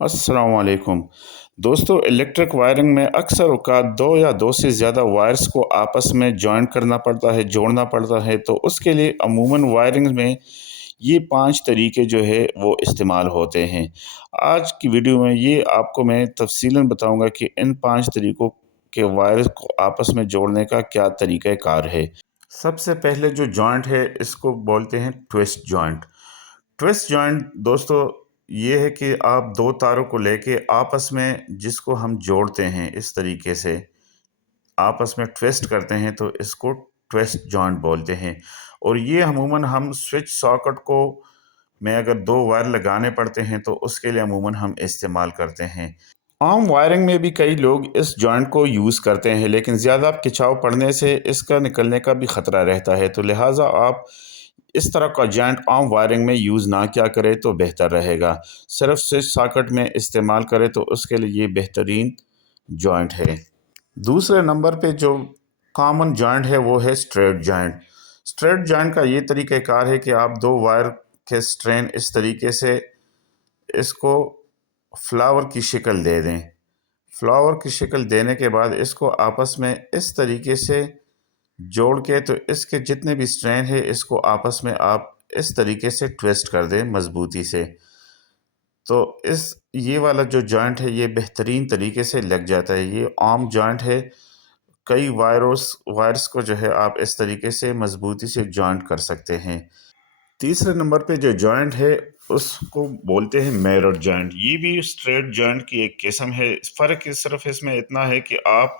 अस्सलाम वालेकुम दोस्तों। इलेक्ट्रिक वायरिंग में अक्सर औक़ात दो या दो से ज़्यादा वायर्स को आपस में जॉइंट करना पड़ता है, जोड़ना पड़ता है। तो उसके लिए अमूमन वायरिंग में ये 5 तरीके जो है वो इस्तेमाल होते हैं। आज की वीडियो में ये आपको मैं तफ़सीलन बताऊंगा कि इन 5 तरीक़ों के वायर्स को आपस में जोड़ने का क्या तरीक़ा कार है। सबसे पहले जो जॉइंट है इसको बोलते हैं ट्विस्ट जॉइंट। ट्विस्ट जॉइंट दोस्तों ये है कि आप दो तारों को लेके आपस में जिसको हम जोड़ते हैं इस तरीके से आपस में ट्विस्ट करते हैं तो इसको ट्विस्ट जॉइंट बोलते हैं। और ये अमूमन हम स्विच सॉकेट को में अगर दो वायर लगाने पड़ते हैं तो उसके लिए अमूमन हम इस्तेमाल करते हैं। आम वायरिंग में भी कई लोग इस जॉइंट को यूज़ करते हैं, लेकिन ज़्यादा खिंचाव पड़ने से इसका निकलने का भी ख़तरा रहता है। तो लिहाजा आप इस तरह का जॉइंट आम वायरिंग में यूज़ ना किया करें तो बेहतर रहेगा। सिर्फ स्विच सॉकेट में इस्तेमाल करें तो उसके लिए ये बेहतरीन जॉइंट है। दूसरे नंबर पे जो कॉमन जॉइंट है वो है स्ट्रेट जॉइंट। स्ट्रेट जॉइंट का ये तरीक़ाकार है कि आप दो वायर के स्ट्रेन इस तरीके से इसको फ्लावर की शक्ल दे दें। फ्लावर की शक्ल देने के बाद इसको आपस में इस तरीके से जोड़ के तो इसके जितने भी स्ट्रेन है इसको आपस में आप इस तरीके से ट्विस्ट कर दें मजबूती से। तो इस ये वाला जो जॉइंट है ये बेहतरीन तरीके से लग जाता है। ये आम जॉइंट है। कई वायर्स को जो है आप इस तरीके से मजबूती से जॉइंट कर सकते हैं। तीसरे नंबर पे जो जॉइंट है उसको बोलते हैं मिरर जॉइंट। ये भी स्ट्रेट जॉइंट की एक किस्म है। फ़र्क सिर्फ इसमें इतना है कि आप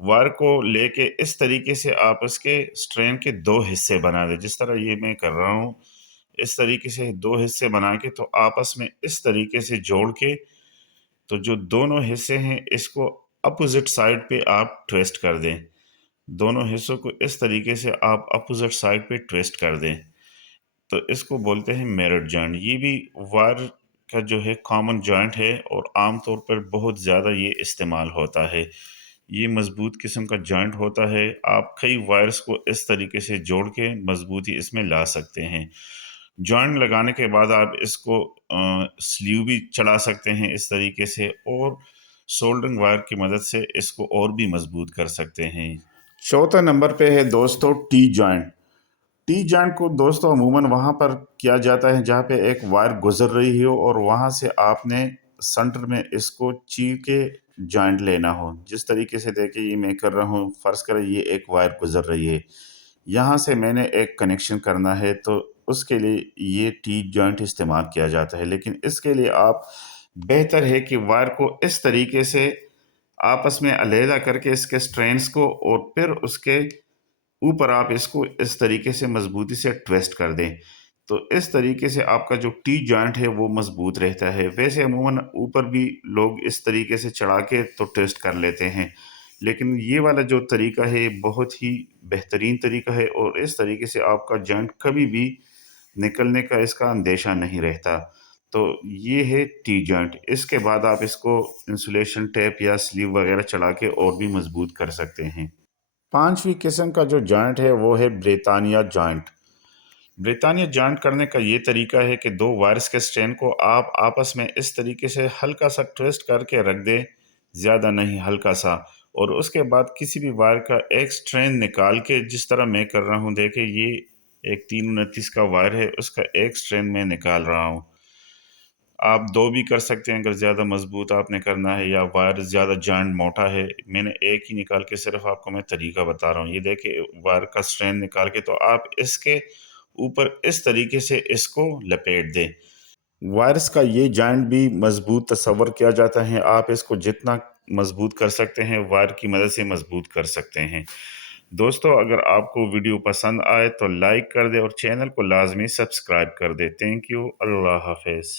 वायर को लेके इस तरीके से आप इसके स्ट्रेन के दो हिस्से बना दें। जिस तरह ये मैं कर रहा हूँ इस तरीके से दो हिस्से बना के तो आपस में इस तरीके से जोड़ के तो जो दोनों हिस्से हैं इसको अपोजिट साइड पे आप ट्विस्ट कर दें। दोनों हिस्सों को इस तरीके से आप अपोजिट साइड पे ट्विस्ट कर दें तो इसको बोलते हैं मिरर जॉइंट। ये भी वायर का जो है कॉमन जॉइंट है और आम तौर पर बहुत ज़्यादा ये इस्तेमाल होता है। ये मजबूत किस्म का जॉइंट होता है। आप कई वायर्स को इस तरीके से जोड़ के मजबूती इसमें ला सकते हैं। जॉइंट लगाने के बाद आप इसको स्लीव भी चढ़ा सकते हैं इस तरीके से और सोल्डरिंग वायर की मदद से इसको और भी मजबूत कर सकते हैं। चौथा नंबर पे है दोस्तों टी जॉइंट। टी जॉइंट को दोस्तों अमूमन वहाँ पर किया जाता है जहाँ पे एक वायर गुजर रही हो और वहाँ से आपने सेंटर में इसको चीर के जॉइंट लेना हो। जिस तरीके से देखिए ये मैं कर रहा हूँ, फ़र्ज़ करें ये एक वायर गुजर रही है, यहाँ से मैंने एक कनेक्शन करना है तो उसके लिए ये टी जॉइंट इस्तेमाल किया जाता है। लेकिन इसके लिए आप बेहतर है कि वायर को इस तरीके से आपस में अलहदा करके इसके स्ट्रेंड्स को और फिर उसके ऊपर आप इसको इस तरीके से मजबूती से ट्विस्ट कर दें तो इस तरीके से आपका जो टी जॉइंट है वो मजबूत रहता है। वैसे अमूमन ऊपर भी लोग इस तरीके से चढ़ा के तो ट्विस्ट कर लेते हैं, लेकिन ये वाला जो तरीका है बहुत ही बेहतरीन तरीका है और इस तरीके से आपका जॉइंट कभी भी निकलने का इसका अंदेशा नहीं रहता। तो ये है टी जॉइंट। इसके बाद आप इसको इंसुलेशन टेप या स्लीव वगैरह चढ़ा के और भी मजबूत कर सकते हैं। पांचवी किस्म का जो जॉइंट है वो है ब्रिटानिया जॉइंट। ब्रिटानिया जॉइंट करने का ये तरीका है कि दो वायर्स के स्ट्रेन को आप आपस में इस तरीके से हल्का सा ट्विस्ट करके रख दें, ज़्यादा नहीं हल्का सा, और उसके बाद किसी भी वायर का एक स्ट्रेन निकाल के जिस तरह मैं कर रहा हूँ देखें ये एक 329 का वायर है उसका एक स्ट्रेन मैं निकाल रहा हूँ। आप दो भी कर सकते हैं अगर ज़्यादा मजबूत आपने करना है या वायर ज़्यादा जॉइंट मोटा है। मैंने एक ही निकाल के सिर्फ आपको मैं तरीका बता रहा हूँ। ये देखिए वायर का स्ट्रेन निकाल के तो आप इसके ऊपर इस तरीके से इसको लपेट दें। वायर्स का ये जॉइंट भी मजबूत तस्वर किया जाता है। आप इसको जितना मजबूत कर सकते हैं वायर की मदद से मजबूत कर सकते हैं। दोस्तों अगर आपको वीडियो पसंद आए तो लाइक कर दे और चैनल को लाजमी सब्सक्राइब कर दे। Thank you. अल्लाह हाफिज़।